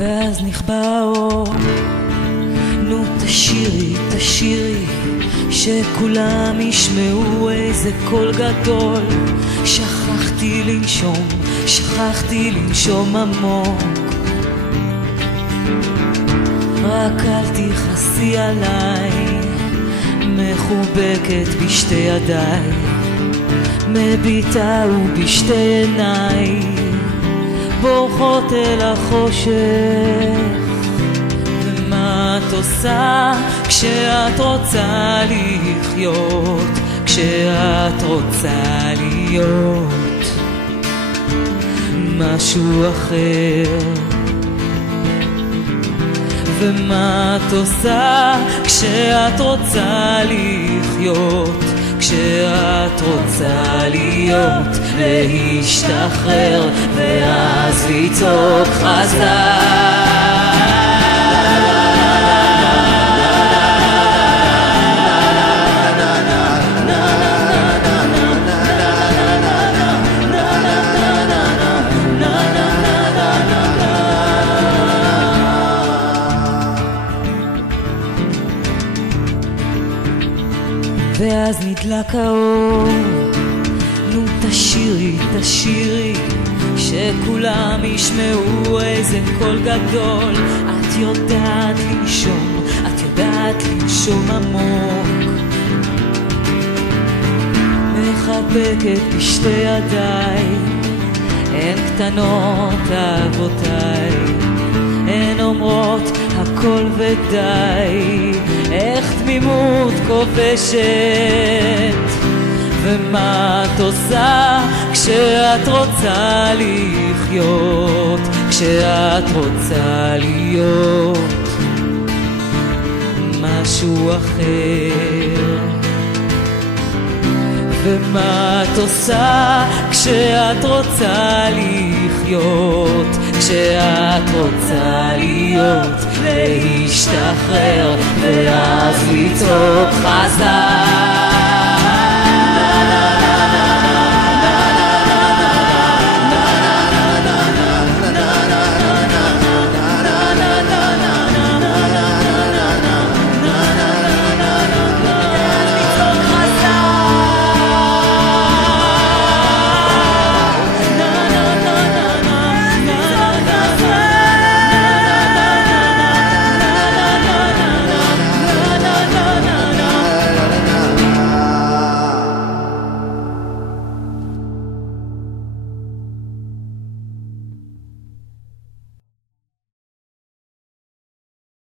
ואז נכבה האור. נו תשירי, תשירי, שכולם ישמעו איזה קול גדול. שכחתי לנשום, שכחתי לנשום עמוק. רק אל תכעסי עליי, מחובקת בשתי ידיי, מביטה ובשתי עיניי, בורחות אל החושך. ומה את עושה כשאת רוצה לחיות, כשאת רוצה להיות משהו אחר? ומה את עושה כשאת רוצה לחיות, כשאת רוצה להיות, להשתחרר ואז לצעוק חזק? ואז נדלק האור. נו תשירי, תשירי, שכולם ישמעו איזה קול גדול. את יודעת לנשום, את יודעת לנשום עמוק. מחבקת בשתי ידיי, הן קטנות אהבותיי, הן אומרות הכל ודי. איך תמימות כובשת. ומה את עושה כשאת רוצה לחיות, כשאת רוצה להיות משהו אחר? ומה את עושה כשאת רוצה לחיות, כשאת רוצה להיות, להשתחרר ואז לצעוק חזק?